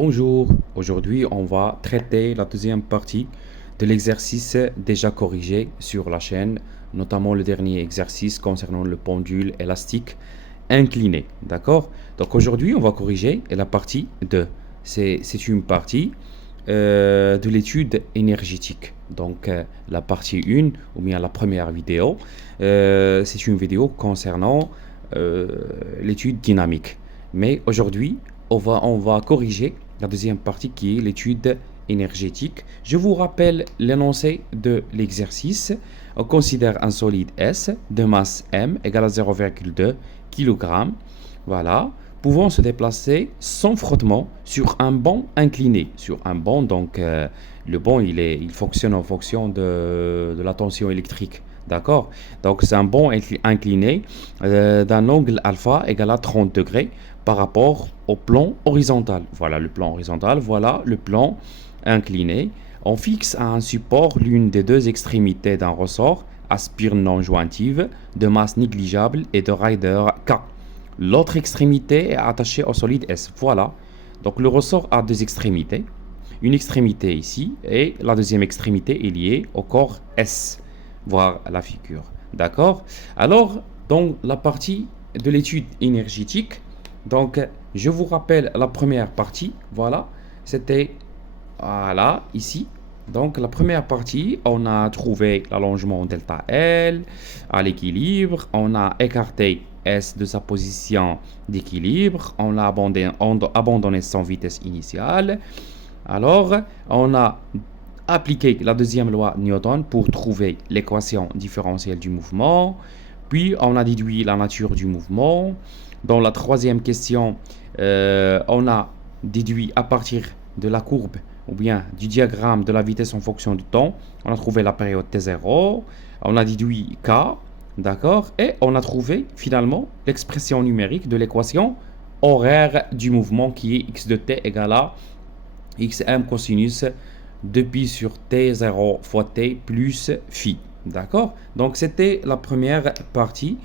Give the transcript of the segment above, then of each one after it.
Bonjour, aujourd'hui on va traiter la deuxième partie de l'exercice déjà corrigé sur la chaîne, notamment le dernier exercice concernant le pendule élastique incliné. D'accord? Donc aujourd'hui on va corriger la partie 2. C'est une partie de l'étude énergétique. Donc la partie 1 ou bien la première vidéo, c'est une vidéo concernant l'étude dynamique. Mais aujourd'hui, on va corriger la deuxième partie qui est l'étude énergétique. Je vous rappelle l'énoncé de l'exercice. On considère un solide S de masse M égale à 0,2 kg. Voilà. Pouvant se déplacer sans frottement sur un banc incliné. Sur un banc, donc le banc il fonctionne en fonction de la tension électrique. D'accord? Donc c'est un banc incliné d'un angle alpha égal à 30 degrés par rapport au plan horizontal. Voilà le plan horizontal, voilà le plan incliné. On fixe à un support l'une des deux extrémités d'un ressort à spire non jointive de masse négligeable et de raideur K. L'autre extrémité est attachée au solide S. Voilà. Donc le ressort a deux extrémités. Une extrémité ici et la deuxième extrémité est liée au corps S. Voir la figure. D'accord? Alors, dans la partie de l'étude énergétique, donc je vous rappelle la première partie. Voilà. C'était voilà, ici. Donc, la première partie, on a trouvé l'allongement delta L à l'équilibre. On a écarté S de sa position d'équilibre. On a abandonné son vitesse initiale. Alors, on a appliqué la deuxième loi de Newton pour trouver l'équation différentielle du mouvement. Puis, on a déduit la nature du mouvement. Dans la troisième question, on a déduit à partir de la courbe ou bien du diagramme de la vitesse en fonction du temps, on a trouvé la période T0, on a déduit K, d'accord, et on a trouvé finalement l'expression numérique de l'équation horaire du mouvement qui est x de t égale à xm cosinus de pi sur T0 fois T plus phi. D'accord? Donc c'était la première partie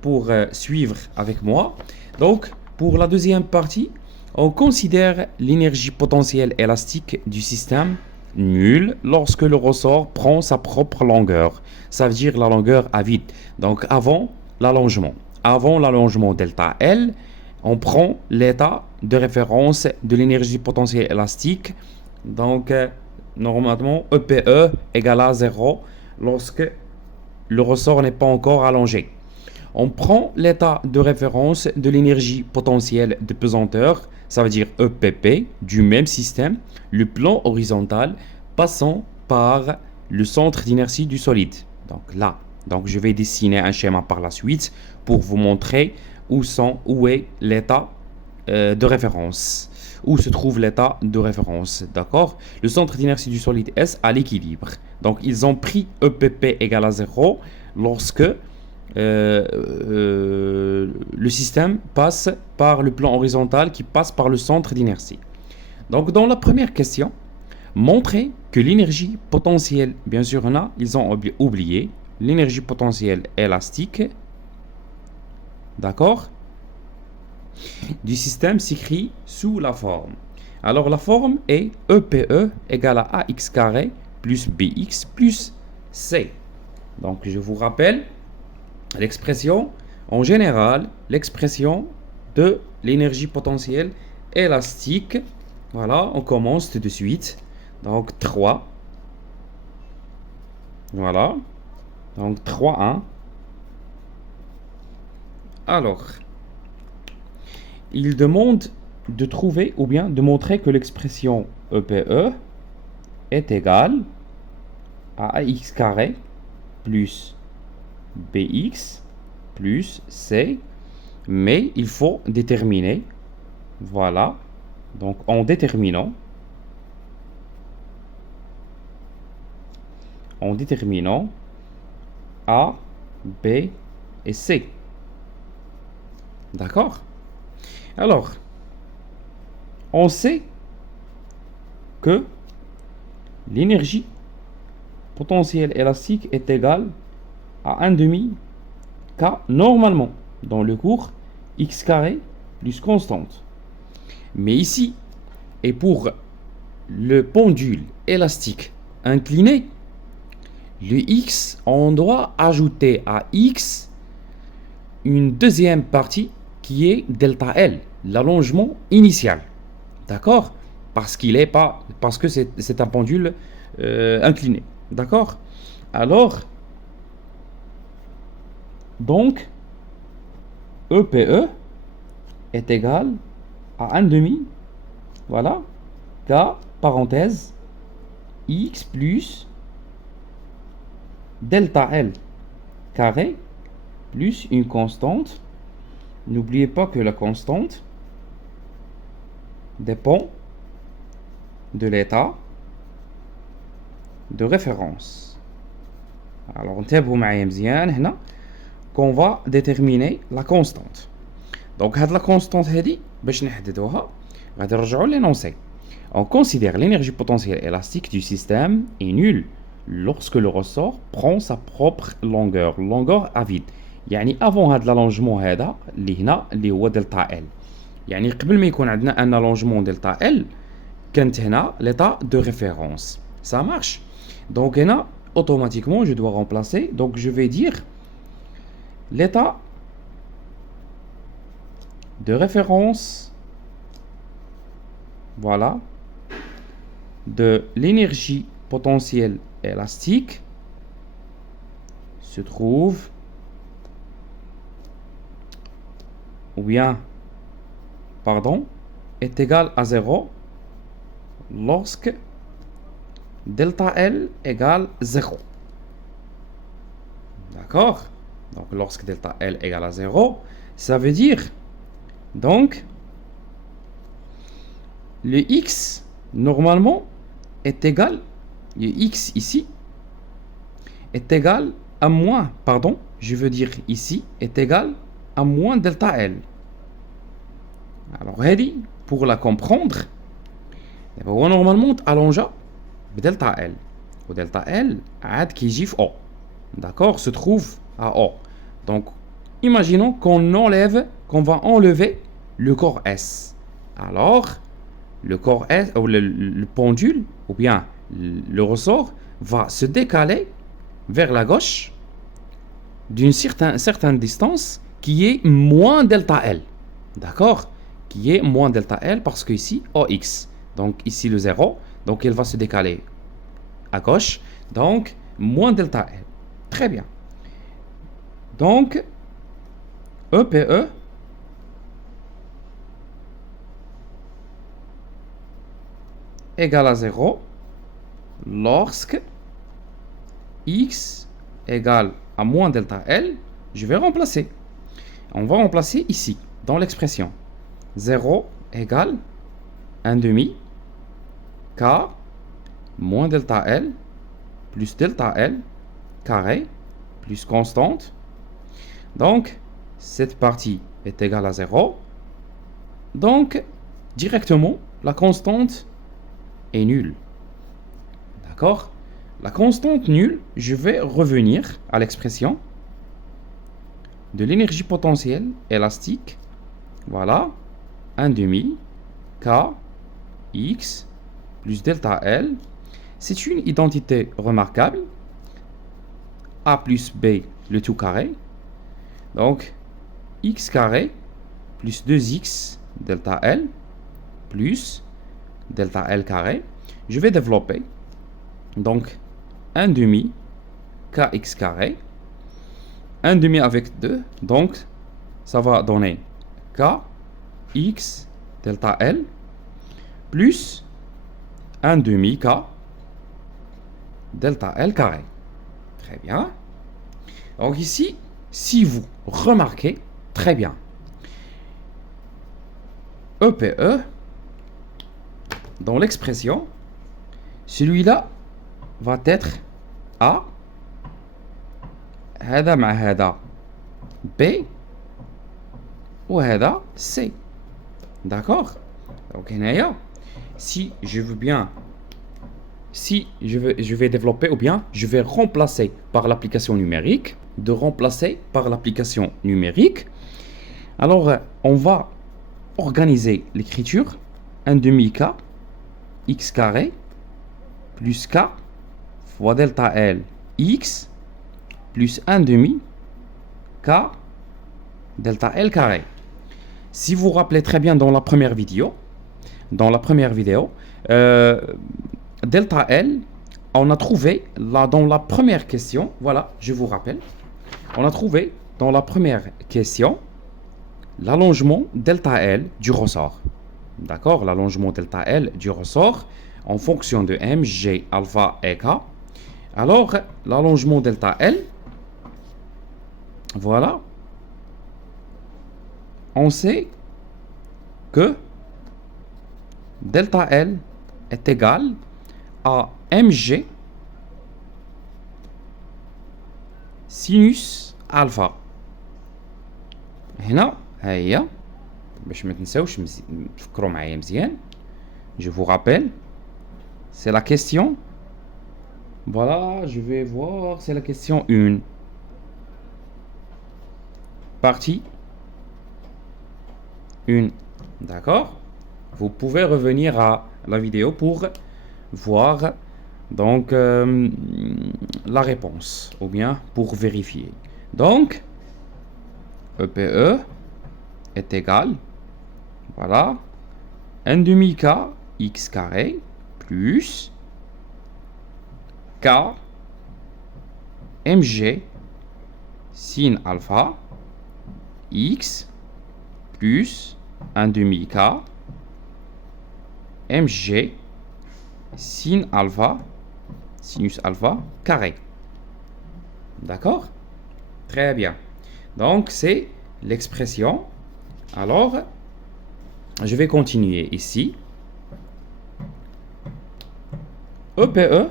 pour suivre avec moi. Donc pour la deuxième partie, on considère l'énergie potentielle élastique du système nulle lorsque le ressort prend sa propre longueur. Ça veut dire la longueur à vide. Donc avant l'allongement. Avant l'allongement delta L, on prend l'état de référence de l'énergie potentielle élastique. Donc normalement EPE égale à 0 lorsque le ressort n'est pas encore allongé. On prend l'état de référence de l'énergie potentielle de pesanteur, ça veut dire EPP, du même système, le plan horizontal passant par le centre d'inertie du solide. Donc là, donc je vais dessiner un schéma par la suite pour vous montrer où est l'état de référence. Où se trouve l'état de référence, d'accord? Le centre d'inertie du solide S à l'équilibre. Donc ils ont pris EPP égale à 0 lorsque le système passe par le plan horizontal qui passe par le centre d'inertie. Donc dans la première question, montrer que l'énergie potentielle, bien sûr ils ont oublié, l'énergie potentielle élastique, d'accord, du système s'écrit sous la forme. Alors la forme est EPE égale à AX carré plus BX plus C. Donc je vous rappelle l'expression, en général, l'expression de l'énergie potentielle élastique. Voilà, on commence tout de suite. Donc 3. Voilà. Donc 3,1. Alors, il demande de trouver ou bien de montrer que l'expression EPE est égale à AX carré plus BX plus C, mais il faut déterminer, voilà, donc en déterminant A, B et C. D'accord? Alors, on sait que l'énergie potentielle élastique est égale à 1 demi K normalement dans le cours x carré plus constante. Mais ici, Et pour le pendule élastique incliné, le x, on doit ajouter à x une deuxième partie qui est delta L, l'allongement initial. D'accord? Parce que c'est un pendule incliné. D'accord? Alors, donc, EPE est égal à 1 demi, voilà, K, parenthèse, X plus delta L carré plus une constante. N'oubliez pas que la constante dépend de l'état de référence. Alors, on va qu'on va déterminer la constante. Donc, la constante, on considère l'énergie potentielle élastique du système est nulle lorsque le ressort prend sa propre longueur à vide. يعني avant هذا l'allongement هذا اللي هنا اللي هو دلتا ال. يعني قبل ما يكون عندنا un allongement delta L كانت هنا l'état de référence. Ça marche. Donc هنا automatiquement je dois remplacer. Donc je vais dire l'état de référence, voilà, de l'énergie potentielle élastique se trouve, ou bien, pardon, est égal à 0 lorsque delta L égale 0. D'accord? Donc lorsque delta L égale à 0, ça veut dire donc le x normalement est égal, le x ici est égal à moins, pardon, je veux dire ici est égal à moins delta L. Alors pour la comprendre, on normalement allonge delta L. Ou delta L عاد كيجي في O. D'accord, se trouve à O. Donc imaginons qu'on va enlever le corps S. Alors, le corps S, ou le pendule, ou bien le ressort, va se décaler vers la gauche d'une certaine distance qui est moins delta L. D'accord? Qui est moins delta L parce que ici, OX. Donc ici le 0. Donc il va se décaler à gauche. Donc moins delta L. Très bien. Donc, EPE égale à 0 lorsque x égale à moins delta L. Je vais remplacer. On va remplacer ici, dans l'expression. 0 égale 1 demi K moins delta L plus delta L carré plus constante. Donc, cette partie est égale à 0. Donc, directement, la constante est nulle. D'accord? La constante nulle, je vais revenir à l'expression de l'énergie potentielle élastique. Voilà, 1 demi K X plus delta L. C'est une identité remarquable. A plus B, le tout carré. Donc, x carré plus 2x delta L plus delta L carré. Je vais développer. Donc, 1 demi kx carré. 1 demi avec 2. Donc, ça va donner k x delta L plus 1 demi k delta L carré. Très bien. Donc ici, si vous remarquez, très bien, EPE, dans l'expression, celui-là va être A, هذا مع هذا B, وهذا C. D'accord? Donc si je veux bien, si je vais développer ou bien je vais remplacer par l'application numérique, alors on va organiser l'écriture 1 demi K x carré plus k fois delta L x plus 1 demi k delta L carré. Si vous vous rappelez très bien dans la première vidéo, delta L, on a trouvé là dans la première question, voilà, je vous rappelle, on a trouvé dans la première question l'allongement delta L du ressort. D'accord, l'allongement delta L du ressort en fonction de M, G, alpha et K. Alors, l'allongement delta L, voilà, on sait que delta L est égal à mg sinus alpha. هنا هي باش ما تنساوش تفكروا معايا مزيان. Je vous rappelle, c'est la question. Voilà, je vais voir, c'est la question 1. Partie 1. D'accord? Vous pouvez revenir à la vidéo pour voir donc la réponse ou bien pour vérifier. Donc, EPE est égal, voilà, 1 demi K x carré plus K mg sin alpha x plus 1 demi K mg sin alpha sinus alpha carré. D'accord? Très bien. Donc, c'est l'expression. Alors, je vais continuer ici. EPE,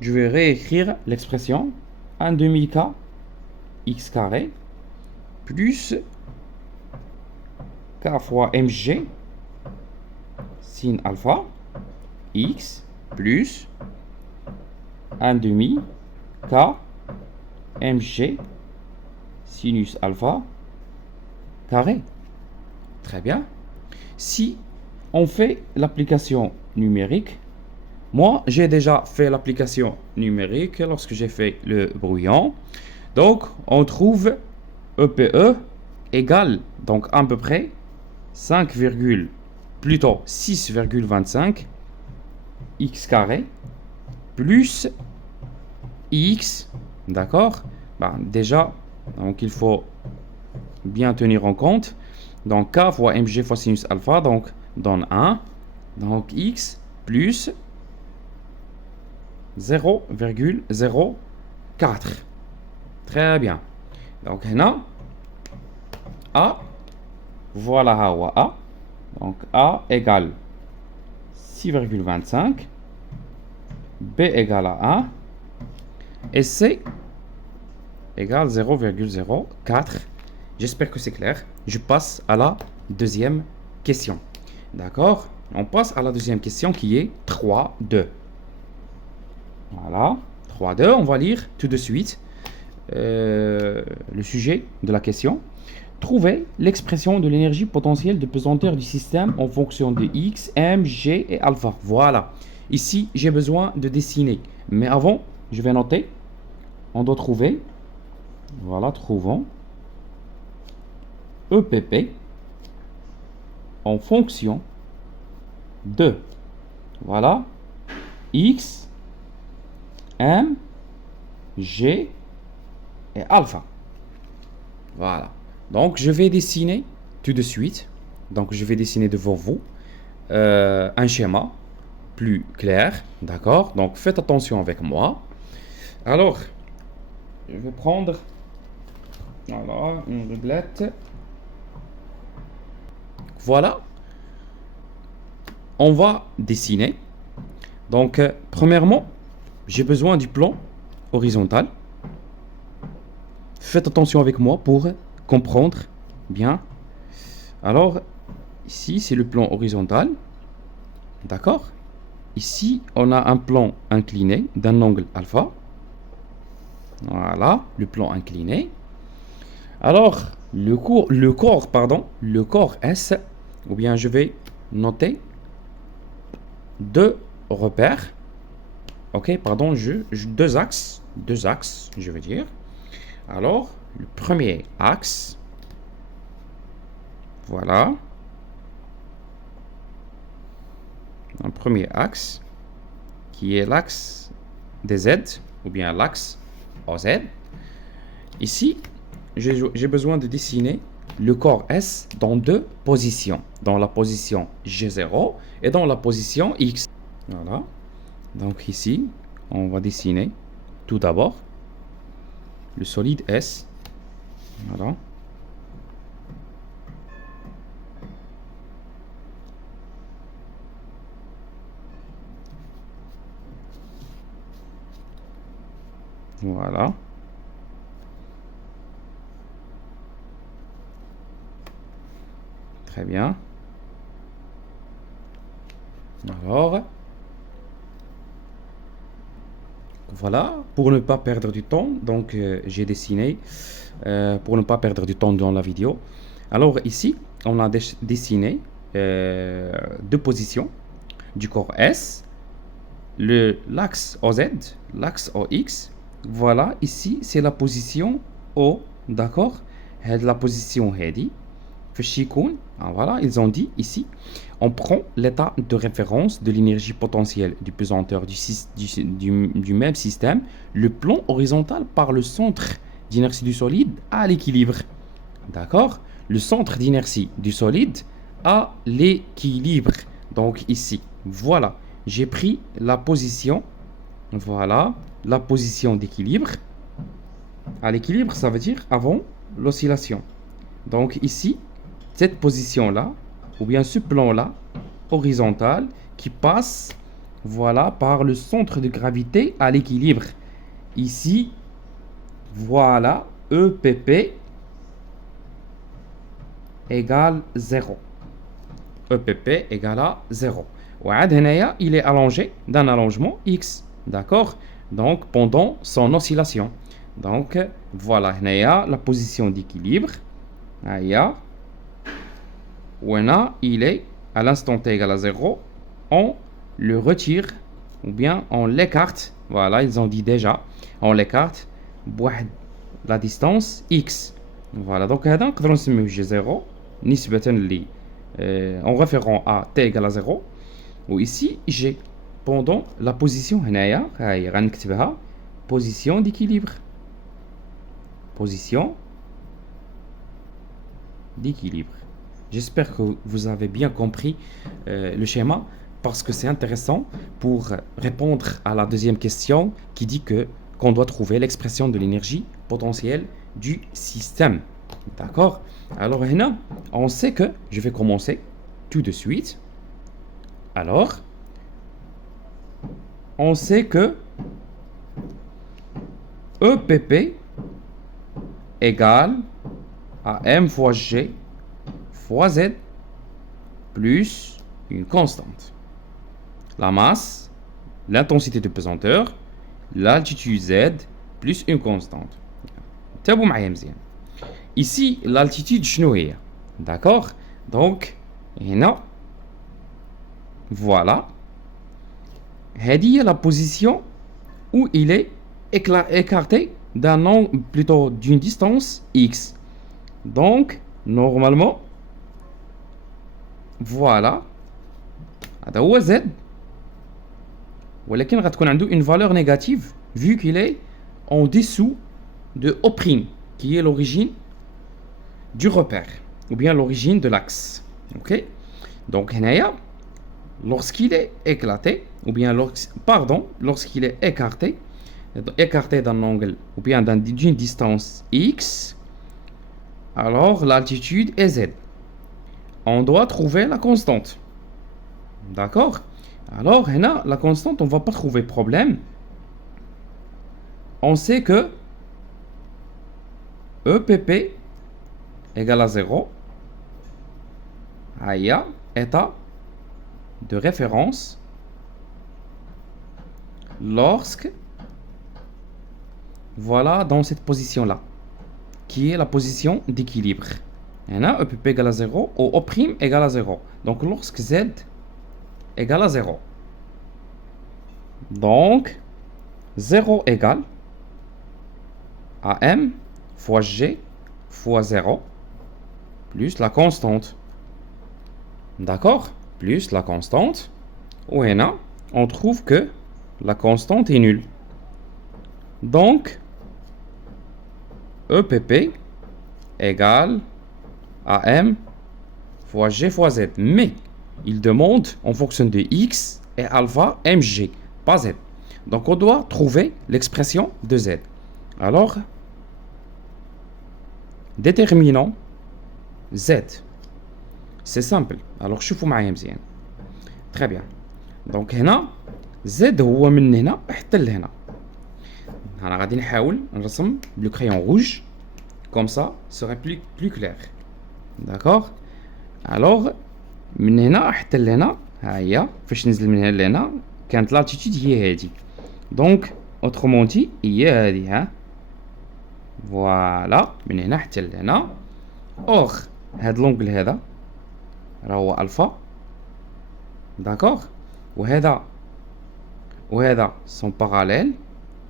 je vais réécrire l'expression 1 demi K x carré plus K fois mg sin alpha x plus 1 demi K mg sinus alpha carré. Très bien. Si on fait l'application numérique, moi j'ai déjà fait l'application numérique lorsque j'ai fait le brouillon. Donc on trouve EPE égale donc à peu près 6,25 x carré plus x, d'accord? Déjà, donc il faut bien tenir en compte. Donc K fois mg fois sinus alpha, donc donne 1. Donc x plus 0,04. Très bien. Donc là, A, voilà A. Donc A égale 6,25. B égale à 1. Et C égale 0,04. J'espère que c'est clair. Je passe à la deuxième question. D'accord? On passe à la deuxième question qui est 3,2. Voilà, 3,2. On va lire tout de suite le sujet de la question. Trouvez l'expression de l'énergie potentielle de pesanteur du système en fonction de X, M, G et alpha. Voilà. Ici, j'ai besoin de dessiner. Mais avant, je vais noter. On doit trouver. Voilà, trouvons EPP en fonction de, voilà, X, M, G et alpha. Voilà. Donc, je vais dessiner tout de suite. Donc, je vais dessiner devant vous un schéma plus clair. D'accord? Donc, faites attention avec moi. Alors, je vais prendre voilà, une réglette. Voilà. On va dessiner. Donc, premièrement, j'ai besoin du plan horizontal. Faites attention avec moi pour comprendre bien. Alors, ici, c'est le plan horizontal. D'accord? Ici, on a un plan incliné d'un angle alpha. Voilà, le plan incliné. Alors, le corps S, ou bien je vais noter deux repères. Ok, pardon, deux axes, je veux dire. Alors, le premier axe, voilà. Un premier axe qui est l'axe des Z, ou bien l'axe OZ. Ici, j'ai besoin de dessiner le corps S dans deux positions, dans la position G0 et dans la position X. Voilà. Donc ici, on va dessiner tout d'abord le solide S. Voilà. Voilà. Très bien. Alors, voilà, pour ne pas perdre du temps, donc j'ai dessiné, pour ne pas perdre du temps dans la vidéo. Alors ici, on a dessiné deux positions du corps S, l'axe OZ, l'axe OX. Voilà, ici, c'est la position O, d'accord? La position Hedi. Voilà, ils ont dit ici, on prend l'état de référence de l'énergie potentielle du pesanteur du même système, le plan horizontal par le centre d'inertie du solide à l'équilibre. D'accord? Le centre d'inertie du solide à l'équilibre. Donc ici, voilà, j'ai pris la position, voilà, la position d'équilibre. À l'équilibre, ça veut dire avant l'oscillation. Donc ici, cette position-là, ou bien ce plan-là, horizontal, qui passe, voilà, par le centre de gravité à l'équilibre. Ici, voilà, EPP égale 0. EPP égale à 0. Il est allongé d'un allongement X. D'accord? Donc, pendant son oscillation. Donc, voilà, la position d'équilibre. Il est à l'instant t égal à 0, on le retire ou bien on l'écarte. Voilà, ils ont dit déjà, on l'écarte la distance x. Voilà, donc هذا نقدروا نسميوه G0 نسبة en référant à t égal à 0 ou ici G pendant la position هنايا هاي غنكتبها position d'équilibre. Position d'équilibre. J'espère que vous avez bien compris le schéma parce que c'est intéressant pour répondre à la deuxième question qui dit qu'on doit trouver l'expression de l'énergie potentielle du système. D'accord? Alors là, on sait que je vais commencer tout de suite. Alors, on sait que EPP égale à M fois G fois Z plus une constante. La masse, l'intensité de pesanteur, l'altitude Z plus une constante. Ici, l'altitude شنو d'accord? Donc, هنا, voilà. هذه la position où il est écarté d'un angle, plutôt d'une distance X. Donc, normalement, voilà, هذا هو Z. ولكن غتكون عنده une valeur négative vu qu'il est en dessous de O', qui est l'origine du repère, ou bien l'origine de l'axe. Ok? Donc, lorsqu'il est éclaté, ou bien lorsqu'il est écarté d'un angle, ou bien d'une distance X, alors l'altitude est Z. On doit trouver la constante. D'accord? Alors, la constante, on ne va pas trouver problème. On sait que EPP égale à 0. État de référence lorsque, voilà, dans cette position-là, qui est la position d'équilibre. هنا EPP égale à 0 ou O' égale à 0. Donc lorsque Z égale à 0. Donc 0 égale à M fois G fois 0 plus la constante. D'accord? Plus la constante. Ou là, on trouve que la constante est nulle. Donc EPP égale à M fois G fois Z. Mais il demande en fonction de X et alpha MG, pas Z. Donc on doit trouver l'expression de Z. Alors, déterminons Z. C'est simple. Alors شوفوا معايا مزيان. Très bien. Donc هنا Z هو من هنا حتى لهنا. أنا غادي نحاول نرسم بلو crayon rouge. Comme ça serait plus clair. D'accord? Alors من هنا حتى لهنا ها هي فاش نزل من هنا لهنا كانت لاتيتود هي هادي. دونك autrement dit هي هادي ها. فوالا من هنا حتى لهنا. اور هاد لونغل هذا راه هو الفا. داكوغ وهذا سون باراليل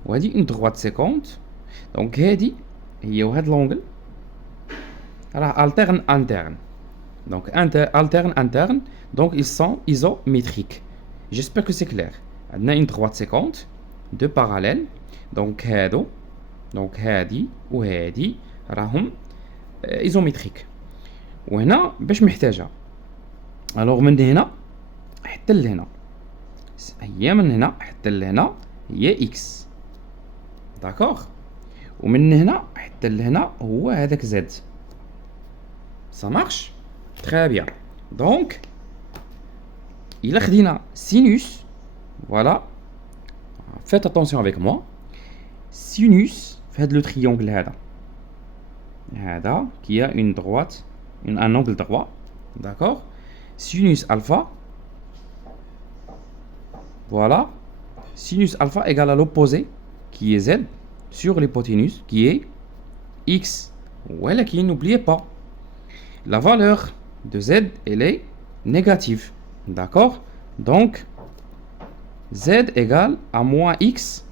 وهادي اون droite سيكونت. دونك هادي هي وهاد لونغل راه alterne interne. Donc alterne interne, donc ils sont isométriques. J'espère que c'est clair. On a une droite séquente, deux parallèles. Donc هادو donc هادي وهادي راهم isométriques. وهنا باش محتاجها. alors من هنا حتى لهنا هي من هنا حتى لهنا هي x. داكوغ ومن هنا حتى لهنا هو هذاك z. Ça marche? Très bien. Donc, il a خدينا sinus. Voilà. Faites attention avec moi. Sinus, faites le triangle هذا. هذا qui a une droite, un angle droit. D'accord? Sinus alpha. Voilà. Sinus alpha égale à l'opposé qui est z sur l'hypoténuse qui est x. Voilà qui n'oubliez pas. La valeur de z, elle est négative. D'accord? Donc, z égale à moins x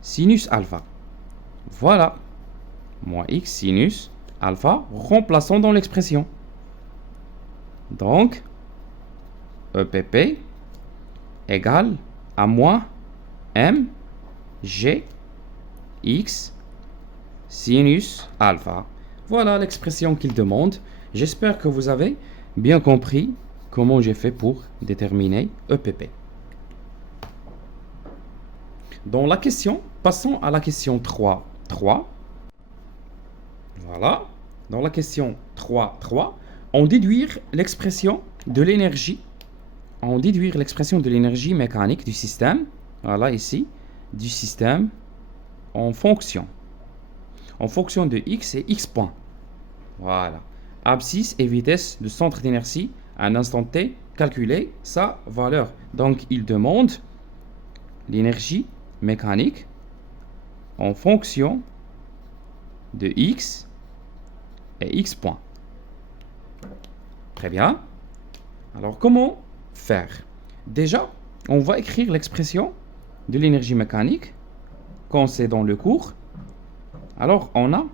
sinus alpha. Voilà. Moins x sinus alpha. Remplaçons dans l'expression. Donc, EPP égale à moins m g x sinus alpha. Voilà l'expression qu'il demande. J'espère que vous avez bien compris comment j'ai fait pour déterminer EPP. Dans la question, passons à la question 3.3. Voilà. Dans la question 3.3, on déduire l'expression de l'énergie. On déduire l'expression de l'énergie mécanique du système. Voilà ici, du système en fonction de x et x point. Voilà. Abscisse et vitesse de centre d'inertie à un instant t, calculer sa valeur. Donc, il demande l'énergie mécanique en fonction de x et x point. Très bien. Alors, comment faire? Déjà, on va écrire l'expression de l'énergie mécanique quand c'est dans le cours. Alors, on a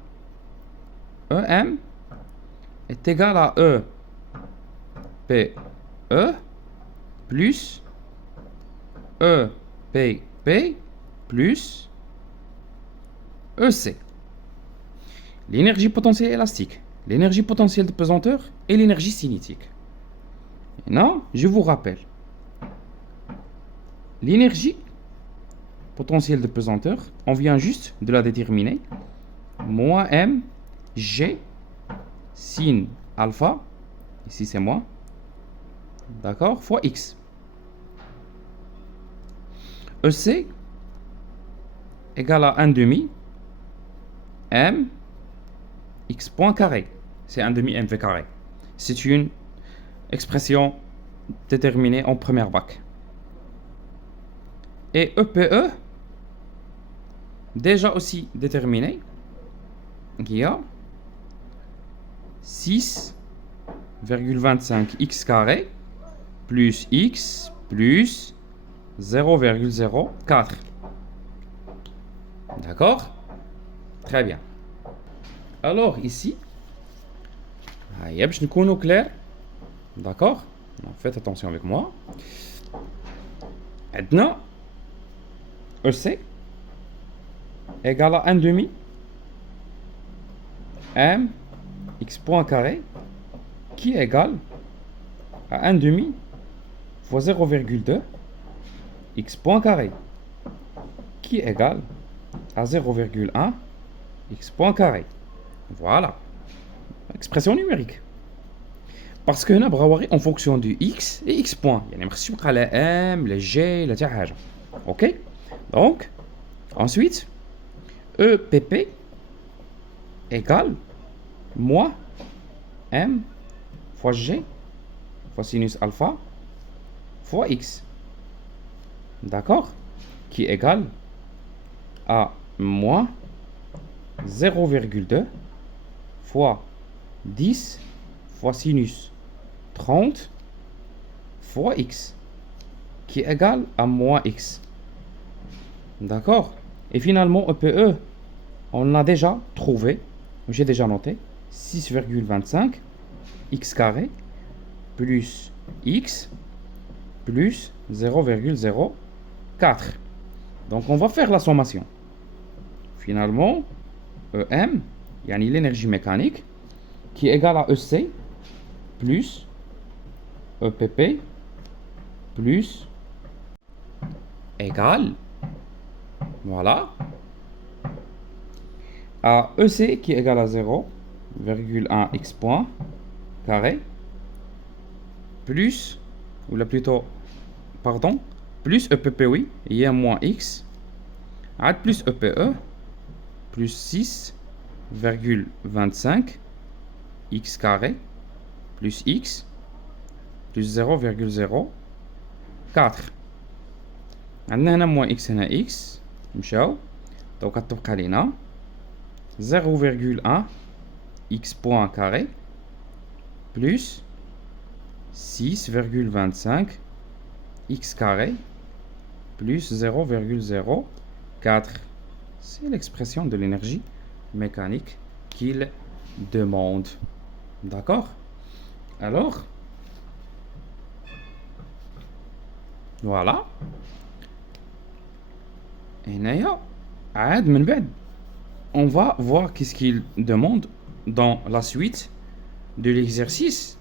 EM est égal à E PE plus E PP plus EC. L'énergie potentielle élastique, l'énergie potentielle de pesanteur et l'énergie cinétique. Maintenant, je vous rappelle, l'énergie potentielle de pesanteur, on vient juste de la déterminer. Moins m g sin alpha, ici c'est moi, d'accord, fois x. EC égale à 1 demi m x point carré. C'est 1 demi mv carré. C'est une expression déterminée en première bac. Et EPE, déjà aussi déterminé, qui a 6,25x carré plus x plus 0,04. D'accord? Très bien. Alors ici, باش نكونوا clair. D'accord? Faites attention avec moi. Maintenant, EC égale à 1 demi m x point carré qui est égal à 1 demi fois 0,2 x point carré qui est égal à 0,1 x point carré. Voilà. Expression numérique. Parce que هنا بغاو en fonction du x et x point. يعني ما خصش يبقى لا m لا g لا حتى حاجة. OK? Donc, ensuite, EPP égale moins m fois g fois sinus alpha fois x. D'accord? Qui est égal à moins 0,2 fois 10 fois sinus 30 fois x, qui est égal à moins x. D'accord? Et finalement, EPE, on l'a déjà trouvé, j'ai déjà noté, 6,25 x carré plus x plus 0,04. Donc on va faire la sommation. Finalement, EM, yani l'énergie mécanique, qui est égale à EC plus EPP plus égale, voilà, à EC qui est égal à 0,1 x point carré plus, ou là plutôt, pardon, plus EPP, oui, il y a moins x, plus EPE plus 6,25 x carré plus x plus 0,04. عندنا هنا moins x هنا x مشاو دونك غتبقى لينا 0,1 x point carré plus 6,25 x carré plus 0,04. C'est l'expression de l'énergie mécanique qu'il demande. D'accord? Alors, voilà. Et on va voir qu'est-ce qu'il demande dans la suite de l'exercice.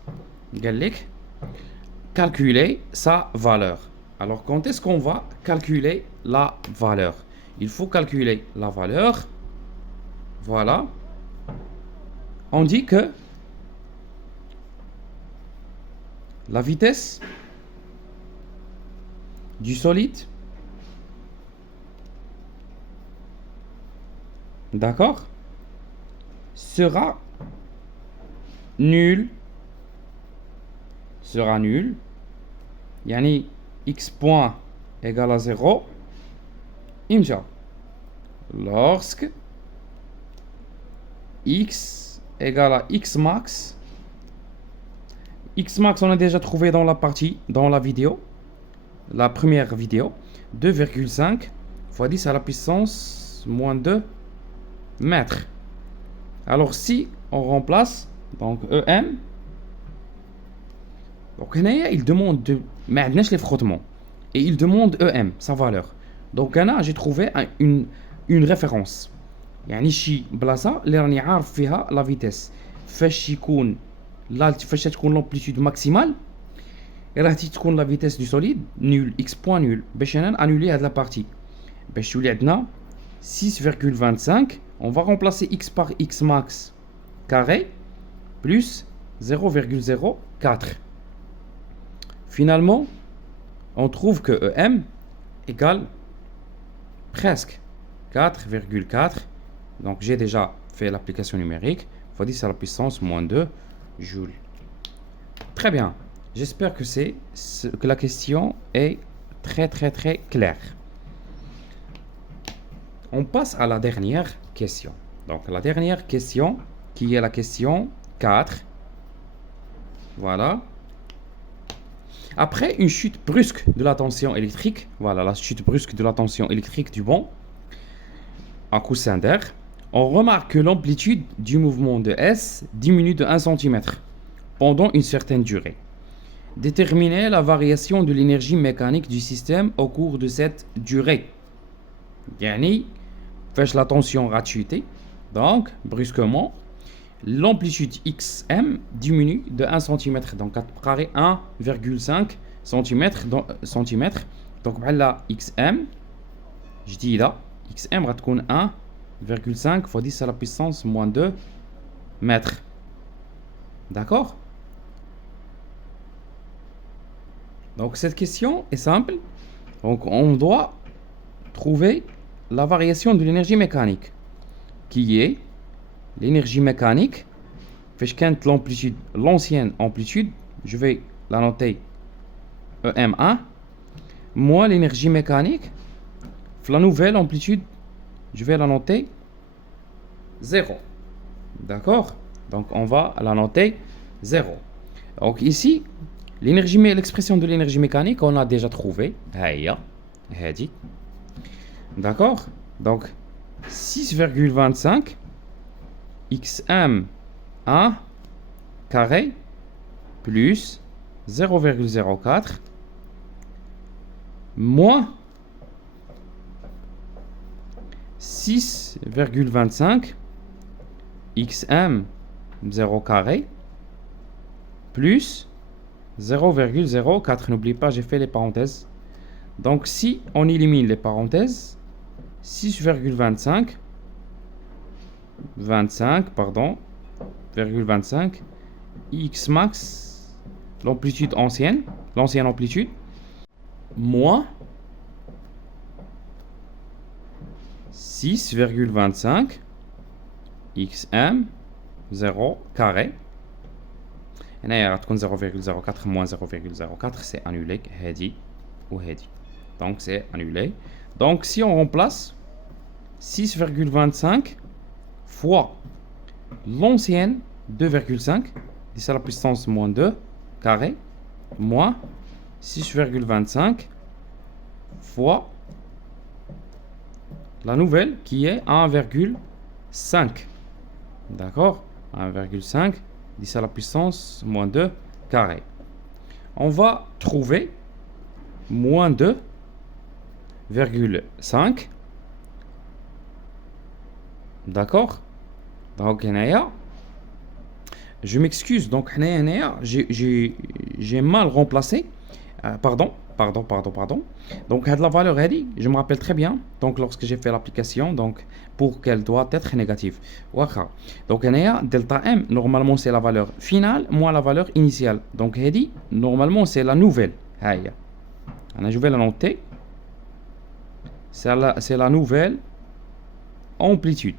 Calculer sa valeur. Alors, quand est-ce qu'on va calculer la valeur? Il faut calculer la valeur. Voilà. On dit que la vitesse du solide, d'accord, sera nul. Yani x point égale à 0. Imja. Lorsque x égale à x max. X max, on a déjà trouvé dans la vidéo, la première vidéo, 2,5 fois 10 à la puissance moins 2 mètres. Alors si on remplace, donc EM, donc il demande de, mais les frottements, et il demande EM, sa valeur. Donc là, j'ai trouvé une référence. يعني شي بلاصه اللي راني عارف فيها لا فيتيس فاش تكون لامبليتود ماكسيمال راه تكون لا فيتيس دو سوليد نول اكس بوين نول باش انا انولي هاد لا بارتي باش تولي عندنا 6,25 on va remplacer x par x max carré plus 0,04. Finalement, on trouve que EM égale presque 4,4. Donc j'ai déjà fait l'application numérique fois 10 à la puissance moins 2 joules. Très bien. J'espère que que la question est très claire. On passe à la dernière question. Donc la dernière question qui est la question 4. Voilà. Après une chute brusque de la tension électrique, voilà la chute brusque de la tension électrique du banc à coussin d'air, on remarque que l'amplitude du mouvement de S diminue de 1 cm pendant une certaine durée. Déterminer la variation de l'énergie mécanique du système au cours de cette durée. Yani, faites la tension ratchutée, donc brusquement, l'amplitude XM diminue de 1 cm, donc 4 carré 1,5 cm. Donc là, XM, je dis là, XM va être 1,5 fois 10 à la puissance moins 2 mètres. D'accord? Donc cette question est simple. Donc on doit trouver la variation de l'énergie mécanique, qui est l'énergie mécanique. L'amplitude, l'ancienne amplitude, je vais la noter EM1, moins l'énergie mécanique. La nouvelle amplitude, je vais la noter 0. D'accord? Donc on va la noter 0. Donc ici, l'expression de l'énergie mécanique, on l'a déjà trouvé. D'accord? Donc 6,25 XM1 carré plus 0,04 moins 6,25 XM0 carré plus 0,04. N'oubliez pas, j'ai fait les parenthèses. Donc si on élimine les parenthèses, 6,25 X max, l'amplitude ancienne, l'ancienne amplitude, moins 6,25 XM 0 carré. Et là, 0,04 moins 0,04, c'est annulé. Donc c'est annulé. Donc si on remplace 6,25 fois l'ancienne 2,5, 10 à la puissance moins 2 carré, moins 6,25 fois la nouvelle qui est 1,5. D'accord? 1,5, 10 à la puissance moins 2 carré. On va trouver moins 2,5. D'accord? Donc, je m'excuse. Donc, j'ai mal remplacé. Pardon. Donc, la valeur, je me rappelle très bien. Donc, lorsque j'ai fait l'application, donc, pour qu'elle doit être négative. Donc, delta M, normalement, c'est la valeur finale, moins la valeur initiale. Donc, normalement, c'est la nouvelle. Je vais la noter. C'est la nouvelle amplitude.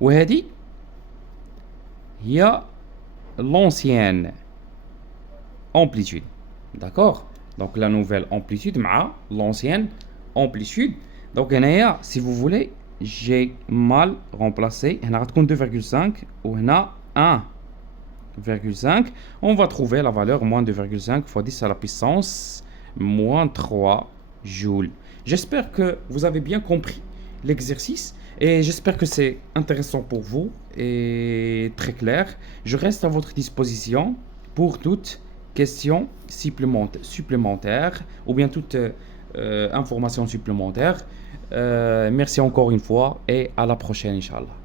وهذه هي l'ancienne amplitude. D'accord? Donc la nouvelle amplitude مع l'ancienne amplitude. Donc si vous voulez, j'ai mal remplacé. هنا غتكون 2,5 وهنا 1,5. On va trouver la valeur moins 2,5 fois 10 à la puissance moins 3 joules. J'espère que vous avez bien compris l'exercice et j'espère que c'est intéressant pour vous et très clair. Je reste à votre disposition pour toute question supplémentaire ou bien toute information supplémentaire. Merci encore une fois et à la prochaine, Inch'Allah.